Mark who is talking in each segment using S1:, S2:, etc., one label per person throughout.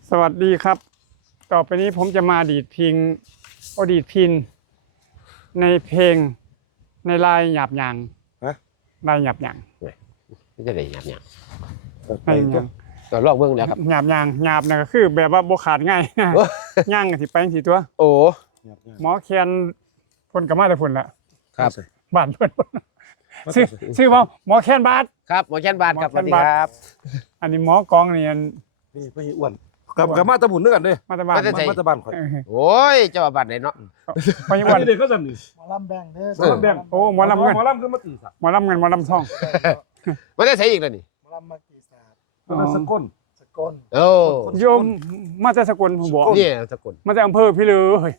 S1: สวัสดีครับ ต่อไปนี้ผมจะมาดีดพินในเพลงในลายหยาบหยางลายหยาบหยาง
S2: ไม่จะได้หยาบหยาง
S1: ลายหยาง
S2: ก็ลอกเบื้องแล้วครับ
S1: หยาบหยางหยาบนะก็คือแบบว่าโบขาดง่ายย่างกันสิไปสิตัว
S2: โอ้
S1: หมอแคนพ่นกับมาแต่พ่นละ
S2: ครับ
S1: บ้านเพื่อนชื่อว่าหมอแคนบาท
S2: ครับหมอแคนบาทครับสวัสดีครับ
S1: อันนี้หมอกองนี่
S3: ไม่อ้วนกับมาตะบุญด้วยกันด้วย
S1: มาตะบ้าน
S3: มาตะบ้านข่อย
S2: โอ้ยเจ้าบ้านไหนเนาะ
S1: ไปอ้วน
S3: เด็กเขาสั่นนี่
S4: หมอลำแบ่งเด้อ
S3: หมอลำแบ่ง
S1: โอ้หมอลำเงิน
S3: หมอลำคือมาตีสัก
S1: หมอลำเงินหมอลำทอง
S2: ไม่ได้ใช้อีกแล้วนี่
S4: หมอลำมากี่ศาสตร์
S3: มันสกุล
S2: โอ้
S1: โยมมาจากสกลผมบอก
S2: นี่สกุล
S1: มาจากอำเภอพี่ลือเฮ้ย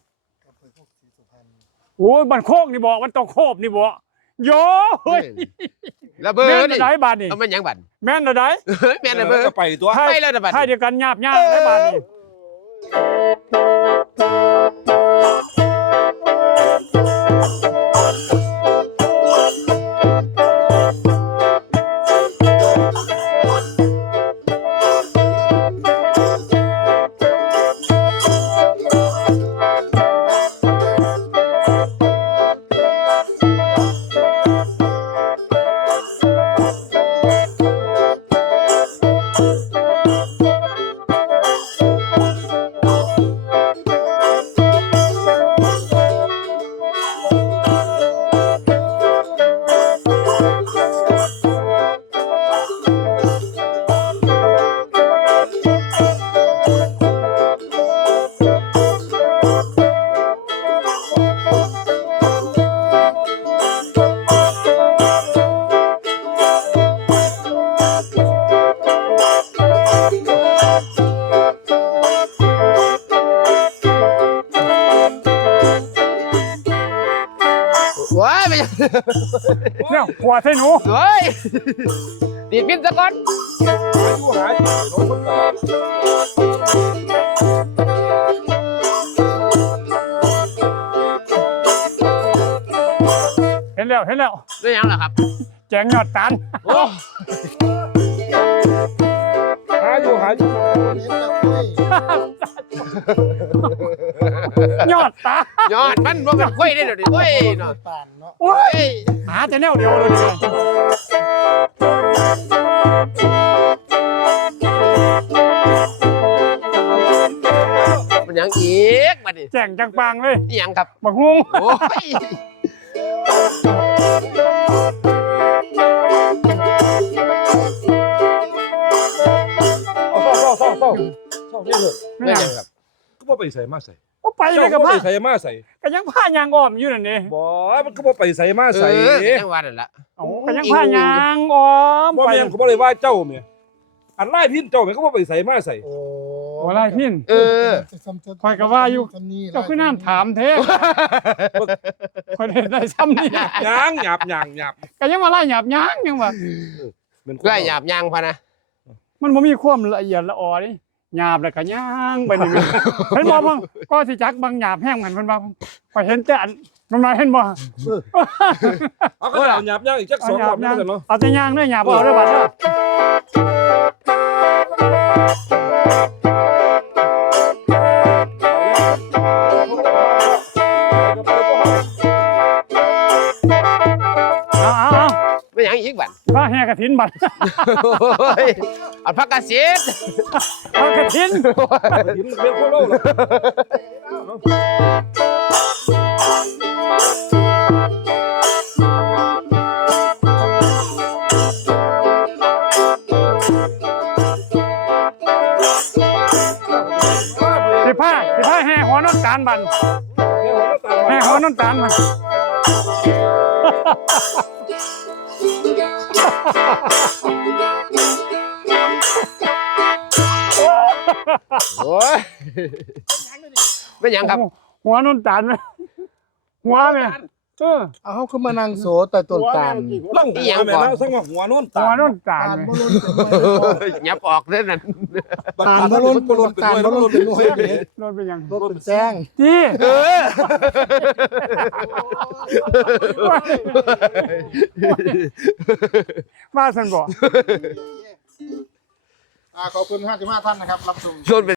S1: โอ้ยบ้านโคกนี่บอกมันต้องโคบนี่บอกโย่เฮ้ย
S2: ระเบิด
S1: แม่นระไดบานนี่
S2: มันยังบัน
S1: แม่นระได
S2: แม่นระเบิด
S3: ไปตัว
S2: ไปแล้วระบาด
S1: ให้เดียวกันหยาบหยาบได้บานนี่
S2: ว้ายไป
S1: เนี่ยหัวใส่หนู
S2: เฮ้ยดีดพินซะก่อน
S1: เห็นแล้ว
S2: ได้ยังล่ะครับ
S1: แจงยอดตาล
S2: โอ้
S3: หาอยู่
S1: ยอดตาล
S2: ยอดมันว่าเป็นกล้วยได้เดี๋ยวนี้โอ้ยเนาะ
S1: โอ้ยหาแต่แนวเดียวเลย
S2: มันยังอีกมาดิ
S1: แจงจังปังเลย
S2: ยังครับ
S1: บักฮุง
S2: โอ้ย
S3: เศร้านี่เลย
S2: ไม่ยังครับ
S3: ก็บ่ไปใส่มาใส่
S1: ก็ไปเลยกับผ้า
S3: ใส่มาใส่
S1: ก็ยังผ้ายางอ้อมอยู่นั่นนี่
S3: บ่มันก็บ่ไปใส่มาใส่
S2: จังหวัดนั่นแหละ
S1: ก็ยังผ้ายางอ้อม
S3: บ่แม่นก็บ่ได้ว่าเจ้าแม่อันไล่พินเจ้าแม่ก็บ่ไปใส่มาใส่
S1: โอ้ไล่พินคอยก็ว่าอยู่เจ้าคือน้ำถามเทคอยได้ซ้ำนี่
S3: ยางหยาบ
S1: ก็ยังมาไล่หยาบยางยังว่า
S2: ไล่หยาบยางพะนะ
S1: มันบ่มีความละเอียดละออนี่หยาบแล้วก็ย่างไปนี่เห็นบ่บ้างก็สิจักบางหยาบแห้งเหมือนเพิ่นว่าพอเห็นแต่อันมันมาเห็นบ่
S3: เอาก็หยาบอีกจัก2รอบนึงเนาะ
S1: เอาแต่ย่างเด้อหยาบเอาเด้อบัดเด้อ
S2: ไม่ยังอีกบัด
S1: พระแห่กฐินบัด
S2: เอาพักเกษตร
S1: พระกฐิน
S3: เรียกพวกเรา
S1: สิผ้าแห่หัวน้ำตาลบันแห่หัวน้ำตาลบัน
S2: โอ้ยไม่ยังครับ
S1: หัวน้ำตาลหัวเนี่ย
S4: เอาเขาขึ้นมานั่งโสแต่ต้นตาล
S3: ล่องหัวแม่แล้วสังว่าหัวโน่นตาล
S2: ยับออกเรื่องนั้น
S4: ตาลบ่ล้นตาลบ่ล้นเป็นหน่วย
S1: ล้นเป็นยัง
S4: ล้นเป็นแซง
S1: จี้มาสันบอก
S4: ขอบคุณ55ท่านนะครับรับชม